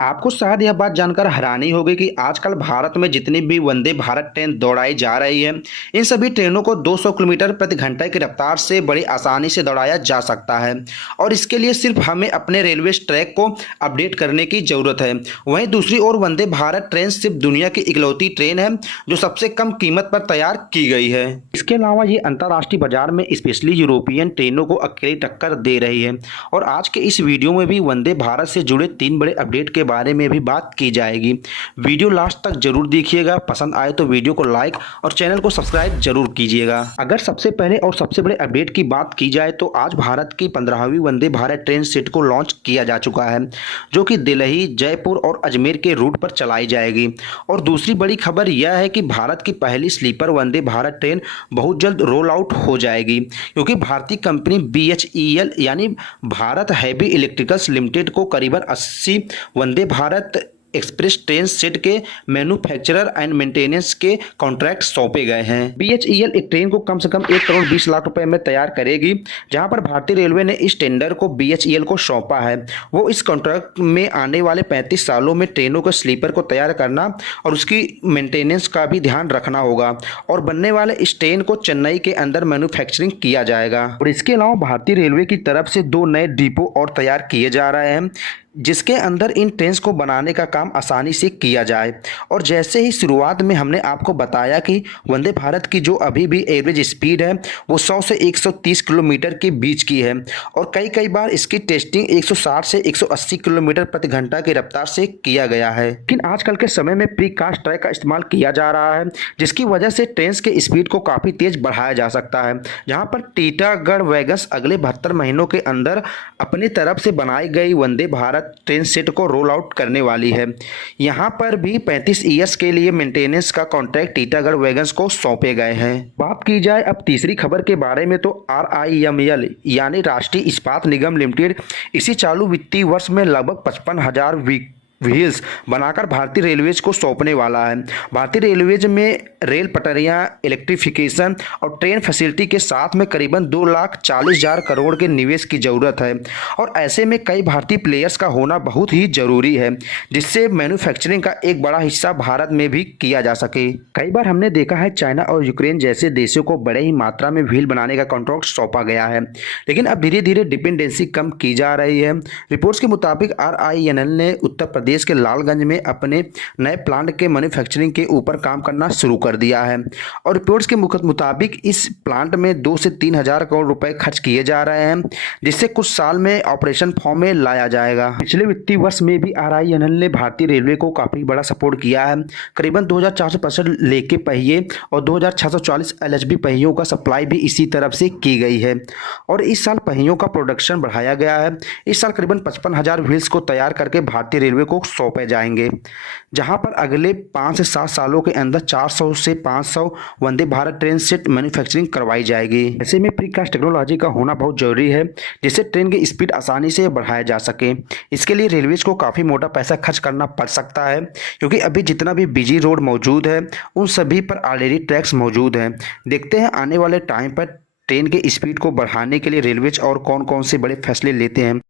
आपको शायद यह बात जानकर हैरानी होगी कि आजकल भारत में जितनी भी वंदे भारत ट्रेन दौड़ाई जा रही है, इन सभी ट्रेनों को 200 किलोमीटर प्रति घंटा की रफ्तार से बड़ी आसानी से दौड़ाया जा सकता है। और इसके लिए सिर्फ हमें अपने रेलवे ट्रैक को अपडेट करने की ज़रूरत है। वहीं दूसरी ओर वंदे भारत ट्रेन सिर्फ दुनिया की इकलौती ट्रेन है जो सबसे कम कीमत पर तैयार की गई है। इसके अलावा ये अंतर्राष्ट्रीय बाजार में स्पेशली यूरोपियन ट्रेनों को अकेली टक्कर दे रही है। और आज के इस वीडियो में भी वंदे भारत से जुड़े 3 बड़े अपडेट के बारे में भी बात की जाएगी। वीडियो लास्ट तक जरूर देखिएगा। पसंद आए तो वीडियो को लाइक और चैनल को सब्सक्राइब जरूर कीजिएगा। अगर सबसे पहले और सबसे बड़े अपडेट की बात की जाए तो आज भारत की 15वीं वंदे भारत ट्रेन सेट को लॉन्च किया जा चुका है, जो कि दिल्ली, जयपुर और अजमेर के रूट पर चलाई जाएगी। और दूसरी बड़ी खबर यह है कि भारत की पहली स्लीपर वंदे भारत ट्रेन बहुत जल्द रोल आउट हो जाएगी, क्योंकि भारतीय कंपनी BHEL यानी भारत हैवी इलेक्ट्रिकल्स लिमिटेड को करीबन 80 Vande Bharat express train set के मैन्युफैक्चरर एंड मेंटेनेंस के कॉन्ट्रैक्ट सौंपे गए हैं। BHEL एक ट्रेन को कम से कम 1 करोड़ 20 लाख रुपए में तैयार करेगी, जहां पर भारतीय रेलवे ने इस टेंडर को BHEL को सौंपा है। वो इस कॉन्ट्रैक्ट में आने वाले 35 सालों में ट्रेनों के स्लीपर को तैयार करना और उसकी मेंटेनेंस का भी ध्यान रखना होगा। और बनने वाले इस ट्रेन को चेन्नई के अंदर मैन्युफैक्चरिंग किया जाएगा। और इसके अलावा भारतीय रेलवे की तरफ से 2 नए डिपो और तैयार किए जा रहे हैं, जिसके अंदर इन ट्रेन्स को बनाने का काम आसानी से किया जाए। और जैसे ही शुरुआत में हमने आपको बताया कि वंदे भारत की जो अभी भी एवरेज स्पीड है वो 100 से 130 किलोमीटर के बीच की है, और कई बार इसकी टेस्टिंग 160 से 180 किलोमीटर प्रति घंटा की रफ्तार से किया गया है। लेकिन आजकल के समय में प्रीकास्ट ट्रैक का इस्तेमाल किया जा रहा है, जिसकी वजह से ट्रेन के स्पीड को काफ़ी तेज बढ़ाया जा सकता है। जहाँ पर टीटागढ़ वैगस अगले 72 महीनों के अंदर अपनी तरफ से बनाई गई वंदे भारत ट्रेन सेट को रोल आउट करने वाली है। यहां पर भी 35 ईयर्स के लिए मेंटेनेंस का कॉन्ट्रैक्ट टीटागढ़ वैगन्स को सौंपे गए हैं। बात की जाए अब तीसरी खबर के बारे में तो RIML यानी राष्ट्रीय इस्पात निगम लिमिटेड इसी चालू वित्तीय वर्ष में लगभग 55,000 व्हील्स बनाकर भारतीय रेलवेज को सौंपने वाला है। भारतीय रेलवेज में रेल पटरियां, इलेक्ट्रिफिकेशन और ट्रेन फैसिलिटी के साथ में करीबन 2,40,000 करोड़ के निवेश की जरूरत है। और ऐसे में कई भारतीय प्लेयर्स का होना बहुत ही जरूरी है, जिससे मैन्युफैक्चरिंग का एक बड़ा हिस्सा भारत में भी किया जा सके। कई बार हमने देखा है चाइना और यूक्रेन जैसे देशों को बड़े ही मात्रा में व्हील बनाने का कॉन्ट्रैक्ट सौंपा गया है, लेकिन अब धीरे धीरे डिपेंडेंसी कम की जा रही है। रिपोर्ट्स के मुताबिक RINL ने उत्तर प्रदेश के लालगंज में अपने नए प्लांट के मैन्युफैक्चरिंग के ऊपर काम करना शुरू कर दिया है। और रिपोर्ट्स के मुताबिक इस प्लांट में 2 से 3 हजार करोड़ रुपए खर्च किए जा रहे हैं, जिससे कुछ साल में ऑपरेशन फॉर्म में लाया जाएगा। पिछले वित्तीय वर्ष में भी RINL ने भारतीय रेलवे को काफी बड़ा सपोर्ट किया है। करीबन 2,465 लेके पहिए और 2,640 LHB पहियों का सप्लाई भी इसी तरफ से की गई है। और इस साल पहियों का प्रोडक्शन बढ़ाया गया है। इस साल करीबन 55,000 व्हील्स को तैयार करके भारतीय रेलवे को सौंपे जाएंगे, जहां पर अगले 5 से 7 सालों के अंदर 400 से 500 Vande Bharat train set manufacturing करवाई जाएगी। ऐसे में प्रीकास्ट टेक्नोलॉजी का होना बहुत जरूरी है, जिससे ट्रेन की स्पीड आसानी से बढ़ाया जा सके। इसके लिए रेलवेज को काफ़ी मोटा पैसा खर्च करना पड़ सकता है, क्योंकि अभी जितना भी बिजी रोड मौजूद है उन सभी पर ऑलरेडी ट्रैक्स मौजूद हैं। देखते हैं आने वाले टाइम पर ट्रेन के स्पीड को बढ़ाने के लिए रेलवेज और कौन कौन से बड़े फैसले लेते हैं।